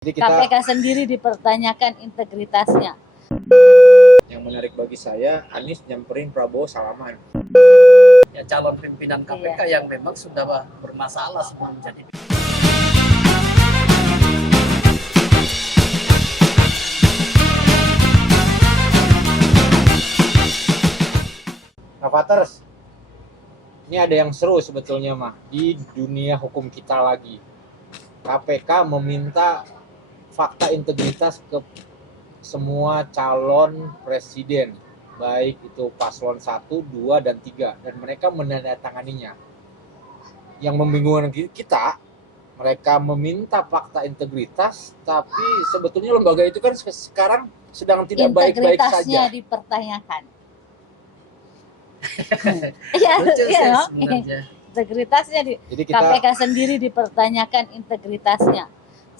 Jadi kita KPK sendiri dipertanyakan integritasnya. yang menarik bagi saya, Anies nyamperin Prabowo salaman. Ya, calon pimpinan KPK yang memang sudah bermasalah sebelum jadi. Nah, Fathers, ini ada yang seru sebetulnya mah di dunia hukum kita lagi. KPK meminta fakta integritas ke semua calon presiden, baik itu paslon 1, 2, dan 3, dan mereka menandatanganinya. Yang membingungkan kita, mereka meminta fakta integritas, tapi sebetulnya lembaga itu kan sekarang sedang tidak baik-baik saja. Integritasnya dipertanyakan. Iya, Sebenarnya. Integritasnya Jadi kita, KPK sendiri dipertanyakan integritasnya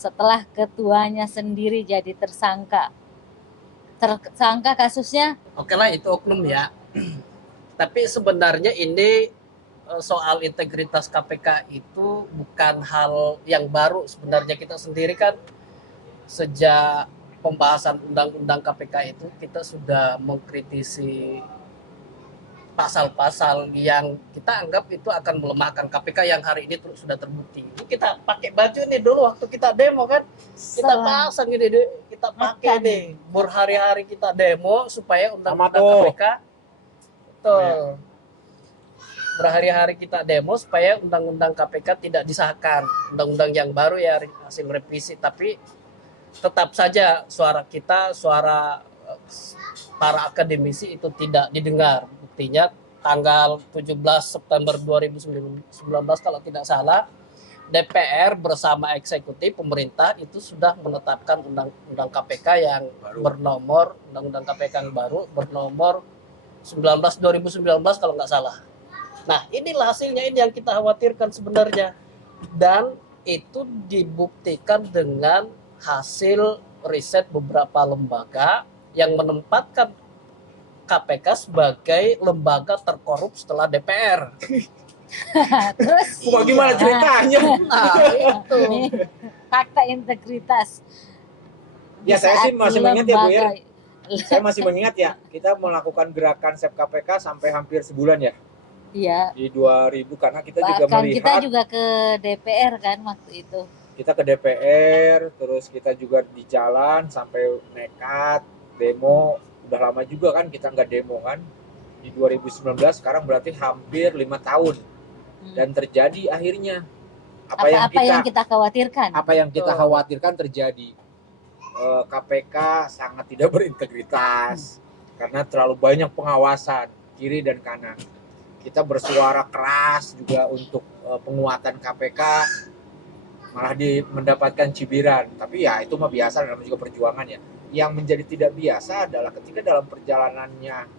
setelah ketuanya sendiri jadi tersangka. Tersangka kasusnya. Oke lah, itu oknum ya. Tapi sebenarnya ini soal integritas KPK itu bukan hal yang baru. Sebenarnya kita sendiri kan sejak pembahasan undang-undang KPK itu kita sudah mengkritisi pasal-pasal yang kita anggap itu akan melemahkan KPK yang hari ini sudah terbukti. Itu kita pakai baju nih dulu waktu kita demo kan, kita pasang ini, kita pakai nih berhari-hari kita demo supaya undang-undang KPK betul. Berhari-hari kita demo supaya undang-undang KPK tidak disahkan, undang-undang yang baru ya hasil revisi, tapi tetap saja suara kita, suara para akademisi itu tidak didengar. Buktinya tanggal 17 September 2019 kalau tidak salah, DPR bersama eksekutif pemerintah itu sudah menetapkan undang-undang KPK yang bernomor, undang-undang KPK yang baru bernomor 2019 kalau nggak salah. Nah, inilah hasilnya, ini yang kita khawatirkan sebenarnya. Dan itu dibuktikan dengan hasil riset beberapa lembaga yang menempatkan KPK sebagai lembaga terkorup setelah DPR. Terus gimana ceritanya? Nah, itu fakta integritas. Ya, saya sih masih mengingat ya, Bu ya. Saya masih mengingat ya, kita melakukan gerakan SEP KPK sampai hampir sebulan ya. Iya. Di 2000, karena kita juga melihat. Kita juga ke DPR kan waktu itu. Kita ke DPR, terus kita juga di jalan sampai nekat demo. Udah lama juga kan kita nggak demo kan. Di 2019 sekarang berarti hampir 5 tahun. Dan terjadi akhirnya apa yang kita khawatirkan. Apa yang kita khawatirkan terjadi. KPK sangat tidak berintegritas karena terlalu banyak pengawasan kiri dan kanan. Kita bersuara keras juga untuk penguatan KPK, malah mendapatkan cibiran. Tapi ya itu mah biasa, namanya juga perjuangan ya. Yang menjadi tidak biasa adalah ketika dalam perjalanannya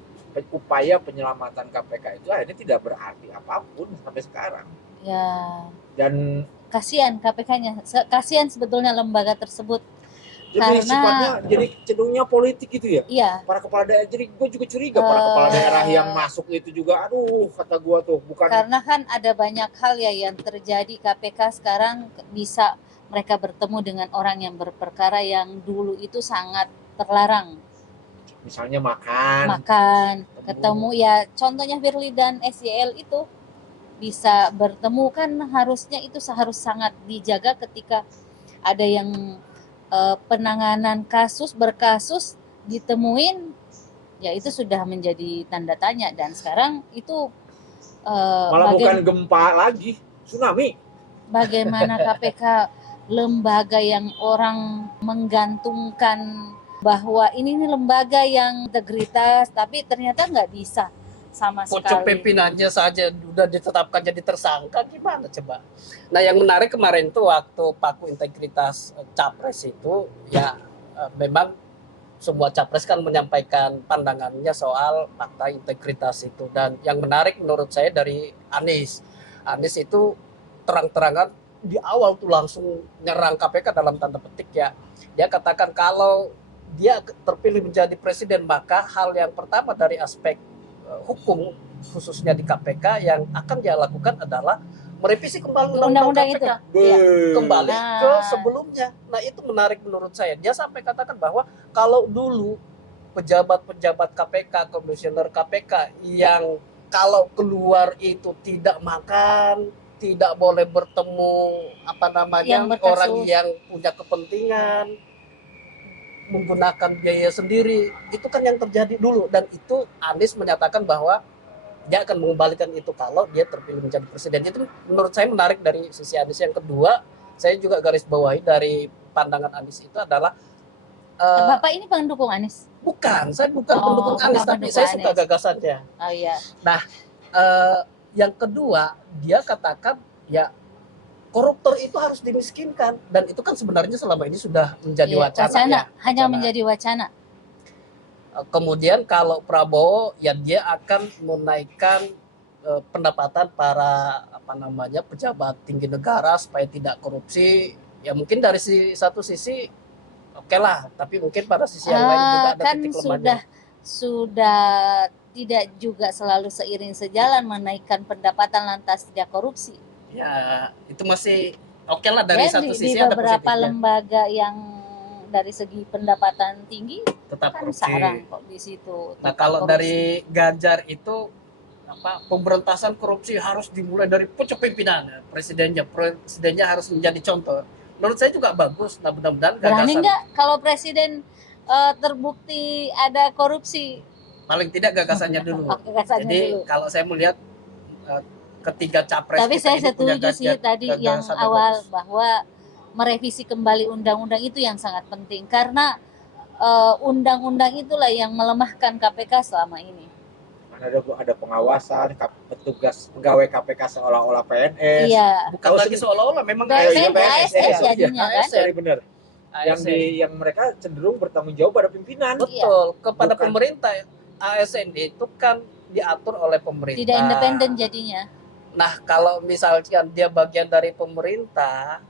upaya penyelamatan KPK itu akhirnya tidak berarti apapun sampai sekarang. Ya. Dan kasihan KPK-nya, kasihan sebetulnya lembaga tersebut. Jadi sifatnya jadi cenderungnya politik gitu ya. Iya. Para kepala daerah, jadi gue juga curiga para kepala daerah yang masuk itu juga, aduh kata gue tuh bukan. Karena kan ada banyak hal ya yang terjadi. KPK sekarang bisa mereka bertemu dengan orang yang berperkara yang dulu itu sangat terlarang. Misalnya makan, ketemu ya, contohnya Firly dan SYL itu bisa bertemu kan, harusnya itu harus sangat dijaga ketika ada yang penanganan berkasus ditemuin, ya itu sudah menjadi tanda tanya. Dan sekarang itu malah bukan gempa lagi, tsunami. Bagaimana KPK lembaga yang orang menggantungkan bahwa ini lembaga yang integritas, tapi ternyata nggak bisa sama sekali. Pocong pimpinannya saja udah ditetapkan jadi tersangka, gimana coba? Nah, yang menarik kemarin tuh waktu paku integritas capres itu ya, memang semua capres kan menyampaikan pandangannya soal fakta integritas itu. Dan yang menarik menurut saya dari Anies itu terang-terangan di awal tuh langsung nyerang KPK dalam tanda petik ya. Dia katakan kalau dia terpilih menjadi presiden, maka hal yang pertama dari aspek hukum khususnya di KPK yang akan dia lakukan adalah merevisi kembali Undang-undang itu. KPK. Iya. Kembali Nah. ke sebelumnya. Nah, itu menarik menurut saya. Dia sampai katakan bahwa kalau dulu pejabat-pejabat KPK, komisioner KPK yang kalau keluar itu tidak makan, tidak boleh bertemu Yang berkasus. orang yang punya kepentingan, menggunakan biaya sendiri, itu kan yang terjadi dulu. Dan itu Anies menyatakan bahwa dia akan mengembalikan itu kalau dia terpilih menjadi presiden. Itu menurut saya menarik dari sisi Anies. Yang kedua, saya juga garis bawahi dari pandangan Anies itu adalah Bapak ini pendukung Anies? bukan, saya bukan Oh, pendukung Anies, bukan tapi pendukung saya suka Anies. gagasannya. Oh iya. Yang kedua, dia katakan ya koruptor itu harus dimiskinkan, dan itu kan sebenarnya selama ini sudah menjadi Iya, wacana. wacana, Ya. hanya Wacana. menjadi wacana. Kemudian kalau Prabowo ya dia akan menaikkan pendapatan para pejabat tinggi negara supaya tidak korupsi. Ya mungkin dari satu sisi oke lah, tapi mungkin pada sisi yang lain juga ada Kan titik lemahnya. sudah tidak juga selalu seiring sejalan menaikkan pendapatan lantas tidak korupsi. Ya itu masih oke lah, dari Ya, satu di sisi ada beberapa positifnya. lembaga yang dari segi pendapatan tinggi Tetap kan korupsi. sarang kok di situ. Nah tetap kalau korupsi. dari Ganjar itu pemberantasan korupsi harus dimulai dari pucuk pimpinan. Presidennya harus menjadi contoh. Menurut saya juga bagus. Nah mudah-mudahan Berani gagasan, nggak kalau presiden terbukti ada korupsi? paling tidak gagasannya dulu. Gagasannya Jadi dulu. kalau saya melihat ketiga capres Tapi kita saya ini punya setuju sih tadi yang gagasan awal bagus. bahwa merevisi kembali undang-undang itu yang sangat penting karena undang-undang itulah yang melemahkan KPK selama ini. Ada pengawasan, petugas pegawai KPK seolah-olah PNS. Iya. Bukan lagi seolah-olah, memang PNS, ASN. ASN jadinya kan. Sorry, bener. ASN. Yang mereka cenderung bertanggung jawab pada pimpinan. Betul, kepada Bukan. pemerintah. ASN itu kan diatur oleh pemerintah. Tidak independen jadinya. Nah, kalau misalkan dia bagian dari pemerintah,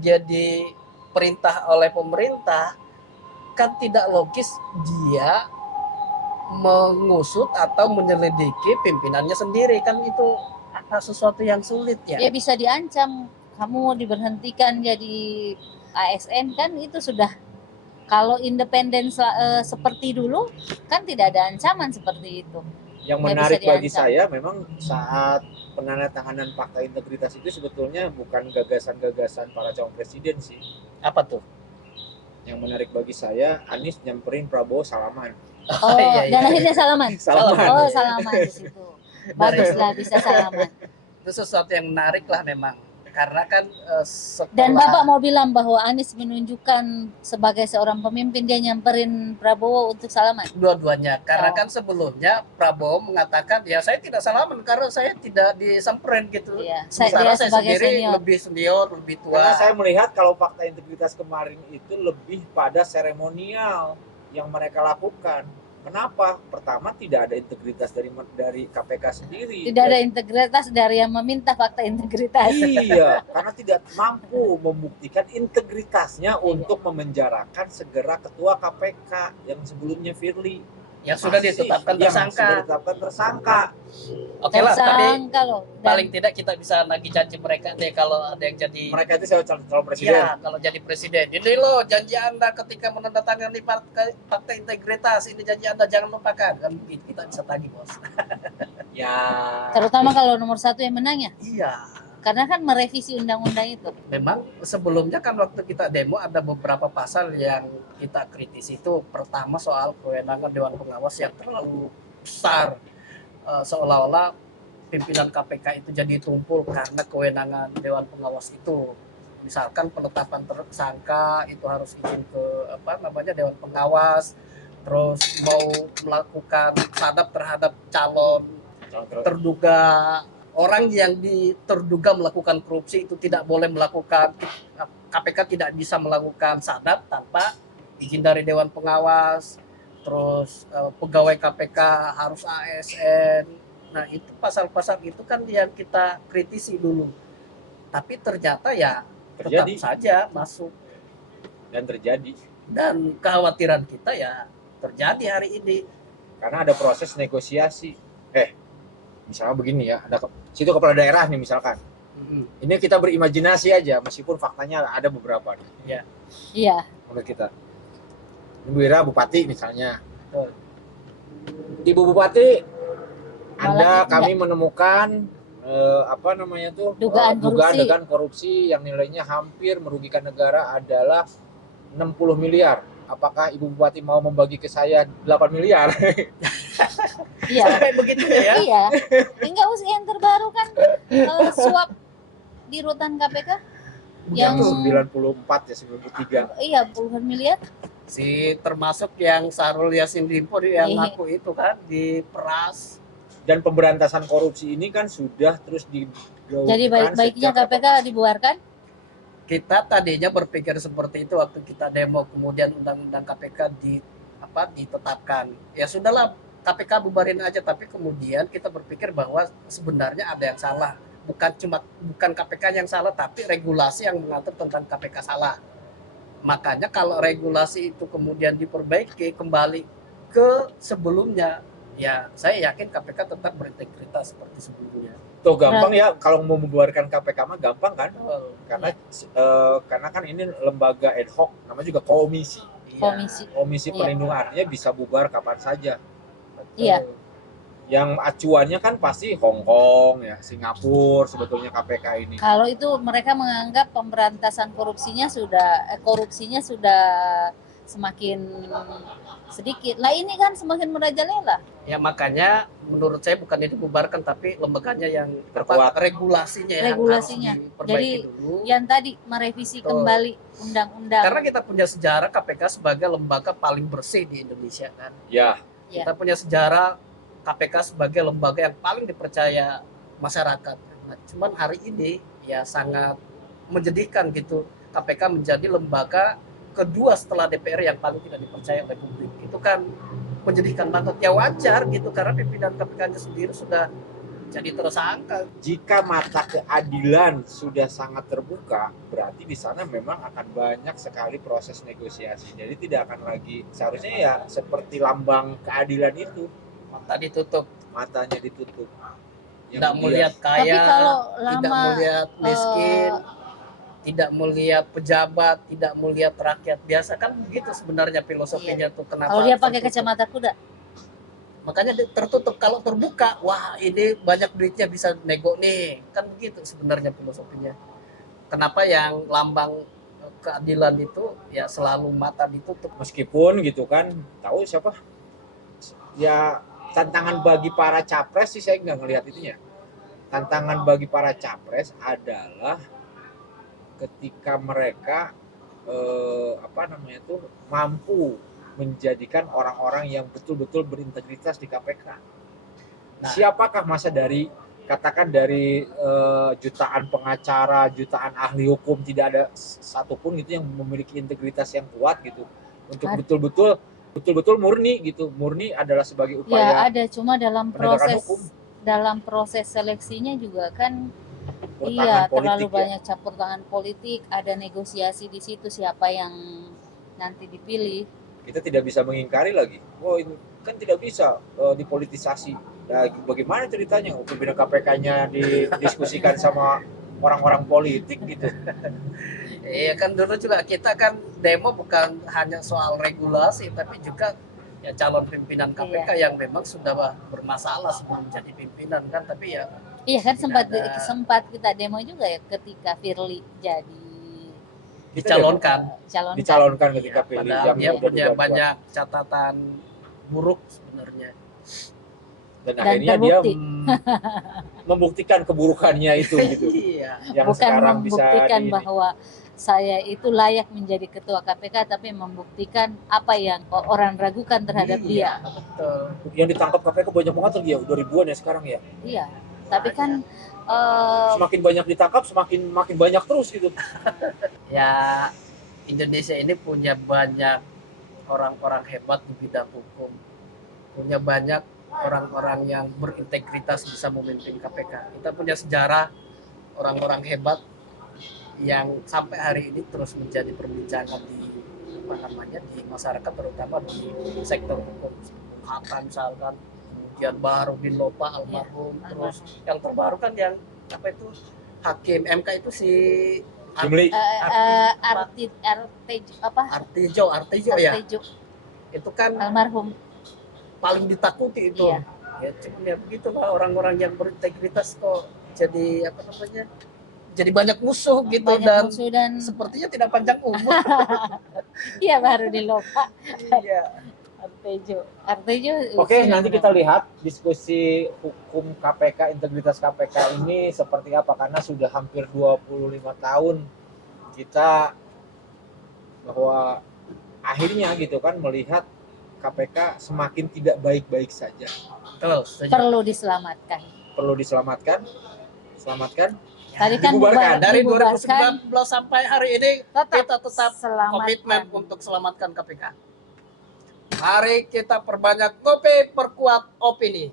dia diperintah oleh pemerintah, kan tidak logis dia mengusut atau menyelidiki pimpinannya sendiri, kan itu sesuatu yang sulit ya. Dia bisa diancam, kamu diberhentikan jadi ASN kan itu sudah. Kalau independen seperti dulu kan tidak ada ancaman seperti itu. Yang Nggak menarik bisa bagi diancam. saya memang saat penandatanganan fakta integritas itu sebetulnya bukan gagasan-gagasan para calon presiden sih. Apa tuh? Yang menarik bagi saya, Anies nyamperin Prabowo salaman. Oh, iya, iya. dan akhirnya salaman. Salaman. Oh, salaman di situ. Baguslah bisa salaman. Itu sesuatu yang menarik lah memang. Karena kan setelah... Dan Bapak mau bilang bahwa Anies menunjukkan sebagai seorang pemimpin dia nyamperin Prabowo untuk salaman. Dua-duanya. Karena Oh. kan sebelumnya Prabowo mengatakan ya saya tidak salaman karena saya tidak disamperin gitu. Iya, Sementara dia saya sebagai sendiri senior. lebih senior, lebih tua. Karena saya melihat kalau fakta integritas kemarin itu lebih pada seremonial yang mereka lakukan. Kenapa? Pertama, tidak ada integritas dari KPK sendiri. Tidak ada integritas dari yang meminta fakta integritas. Iya, karena tidak mampu membuktikan integritasnya untuk memenjarakan segera ketua KPK yang sebelumnya Firly. Yang sudah ditetapkan Yang tersangka. sudah ditetapkan tersangka. Oke lah, tapi Tersangka loh. paling tidak kita bisa nagih janji mereka deh kalau ada yang jadi. Mereka itu calon presiden. Ya, kalau jadi presiden. Ini loh janji Anda ketika menandatangani fakta integritas. Ini janji Anda, jangan lupakan. Kan kita bisa tagih, Bos. Ya. Terutama kalau nomor 1 yang menang ya. Iya. Karena kan merevisi undang-undang itu. Memang sebelumnya kan waktu kita demo ada beberapa pasal yang kita kritisi. Itu pertama soal kewenangan Dewan Pengawas yang terlalu besar. Seolah-olah pimpinan KPK itu jadi tumpul karena kewenangan Dewan Pengawas itu. Misalkan penetapan tersangka itu harus izin ke Dewan Pengawas, terus mau melakukan sadap terhadap calon terduga, orang yang terduga melakukan korupsi itu tidak boleh melakukan, KPK tidak bisa melakukan sadap tanpa izin dari Dewan Pengawas. Terus pegawai KPK harus ASN. Nah itu pasal-pasal itu kan yang kita kritisi dulu. Tapi ternyata ya tetap saja masuk. Dan terjadi. Dan kekhawatiran kita ya terjadi hari ini. Karena ada proses negosiasi. Misalnya begini ya, ada situ kepala daerah nih misalkan. Ini kita berimajinasi aja, meskipun faktanya ada beberapa nih. Iya. Menurut kita. Ibu Ira Bupati misalnya. Betul. Ibu Bupati, Malah kami menemukan Dugaan korupsi. dugaan korupsi yang nilainya hampir merugikan negara adalah 60 miliar. Apakah Ibu Bupati mau membagi ke saya 8 miliar? Iya. Sampai begitu ya. Iya. Enggak usah yang terbaru kan suap di rutan KPK yang 94 ya, 93. iya puluhan miliar. Termasuk yang Syahrul Yassin Limpo yang Iya. ngaku itu kan diperas. Dan pemberantasan korupsi ini kan sudah terus digaungkan. Jadi baik-baiknya sejak KPK dibubarkan. Kita tadinya berpikir seperti itu waktu kita demo, kemudian undang-undang KPK ditetapkan. Ya sudahlah, KPK bubarin aja, tapi kemudian kita berpikir bahwa sebenarnya ada yang salah. Bukan KPK yang salah, tapi regulasi yang mengatur tentang KPK salah. Makanya kalau regulasi itu kemudian diperbaiki kembali ke sebelumnya, ya saya yakin KPK tetap berintegritas seperti sebelumnya. Tuh gampang ya, kalau mau membubarkan KPK mah gampang kan? Karena kan ini lembaga ad hoc, namanya juga komisi. Komisi Iya. perlindungan, artinya bisa bubar kapan saja. Iya. Yang acuannya kan pasti Hong Kong ya, Singapura sebetulnya KPK ini. Kalau itu mereka menganggap pemberantasan korupsinya sudah semakin sedikit. Lah ini kan semakin merajalela. Ya makanya menurut saya bukan itu dibubarkan, tapi lembaganya yang Terkuat. regulasinya Regulasinya. yang harus diperbaiki Jadi dulu. yang tadi merevisi Betul. kembali undang-undang. Karena kita punya sejarah KPK sebagai lembaga paling bersih di Indonesia kan. Ya, Ya. Kita punya sejarah KPK sebagai lembaga yang paling dipercaya masyarakat. Nah, cuman hari ini ya sangat menyedihkan gitu. KPK menjadi lembaga kedua setelah DPR yang paling tidak dipercaya oleh publik. Itu kan menyedihkan banget. Ya wajar gitu, karena pimpinan KPK-nya sendiri sudah jadi tersangka. jika mata keadilan sudah sangat terbuka, berarti di sana memang akan banyak sekali proses negosiasi. Jadi tidak akan lagi, seharusnya ya seperti lambang keadilan itu, Mata ditutup, matanya ditutup. tidak Yang melihat dia- Tapi kaya, kalau tidak lama melihat miskin, tidak melihat pejabat, tidak melihat rakyat biasa, kan begitu sebenarnya filosofinya tuh. Kenapa kalau dia pakai tertutup? kacamata kuda, Makanya tertutup. Kalau terbuka, wah ini banyak duitnya, bisa nego nih, kan begitu sebenarnya filosofinya. Kenapa yang lambang keadilan itu ya selalu mata ditutup? meskipun gitu kan, tahu siapa? Ya tantangan bagi para capres sih saya nggak ngelihat itunya. Tantangan bagi para capres adalah ketika mereka mampu menjadikan orang-orang yang betul-betul berintegritas di KPK. Nah. Siapakah masa dari katakan dari jutaan pengacara, jutaan ahli hukum, tidak ada satupun gitu yang memiliki integritas yang kuat gitu untuk betul-betul murni gitu. Murni adalah sebagai ya upaya ada, cuma penegakan hukum. dalam proses seleksinya juga kan Tangan terlalu politik ya. banyak campur tangan politik, ada negosiasi di situ siapa yang nanti dipilih. Kita tidak bisa mengingkari lagi. Oh ini kan tidak bisa dipolitisasi. Nah, bagaimana ceritanya? Pimpinan KPK-nya didiskusikan sama orang-orang politik gitu. Iya kan, dulu juga kita kan demo bukan hanya soal regulasi, tapi juga ya calon pimpinan KPK yang memang sudah bermasalah sebelum jadi pimpinan kan. Tapi ya Iya kan Tidak ada. sempat kita demo juga ya ketika Firly jadi Dicalonkan ketika iya, pilih padahal yang dia udah punya dibuat-buat. banyak catatan buruk sebenarnya. Dan Dan akhirnya dia terbukti. membuktikan keburukannya itu gitu. Iya. Yang bukan sekarang bisa membuktikan bahwa saya itu layak menjadi ketua KPK, tapi membuktikan apa yang orang ragukan terhadap dia. Betul. Yang ditangkap KPK banyak banget lagi ya, udah ribuan ya sekarang ya. Iya, tapi kan Semakin banyak ditangkap, makin banyak terus gitu. Ya Indonesia ini punya banyak orang-orang hebat di bidang hukum, punya banyak orang-orang yang berintegritas bisa memimpin KPK. Kita punya sejarah orang-orang hebat yang sampai hari ini terus menjadi perbincangan di masyarakat, terutama di sektor hukum. Hatta misalkan, kemudian Baharudin Lopa almarhum, terus yang terbaru kan yang hakim MK itu si Jumli. Artijo ya. Artejo, Itu kan almarhum. paling ditakuti itu. Iya. Ya cuman ya begitulah orang-orang yang berintegritas kok jadi apa namanya? Jadi banyak musuh gitu Banyak musuh dan sepertinya tidak panjang umur. iya baru dilupa. Iya. Artejo. Oke, usia nanti berapa? kita lihat diskusi hukum KPK, integritas KPK ini seperti apa, karena sudah hampir 25 tahun kita bahwa akhirnya gitu kan melihat KPK semakin tidak baik-baik saja. Betul, setuju. Perlu diselamatkan. Perlu diselamatkan. Selamatkan. Tadi kan Dibubarkan. Dari dibubarkan, 2019 sampai hari ini kita tetap selamatkan. komitmen untuk selamatkan KPK. Mari kita perbanyak ngopi, perkuat opini.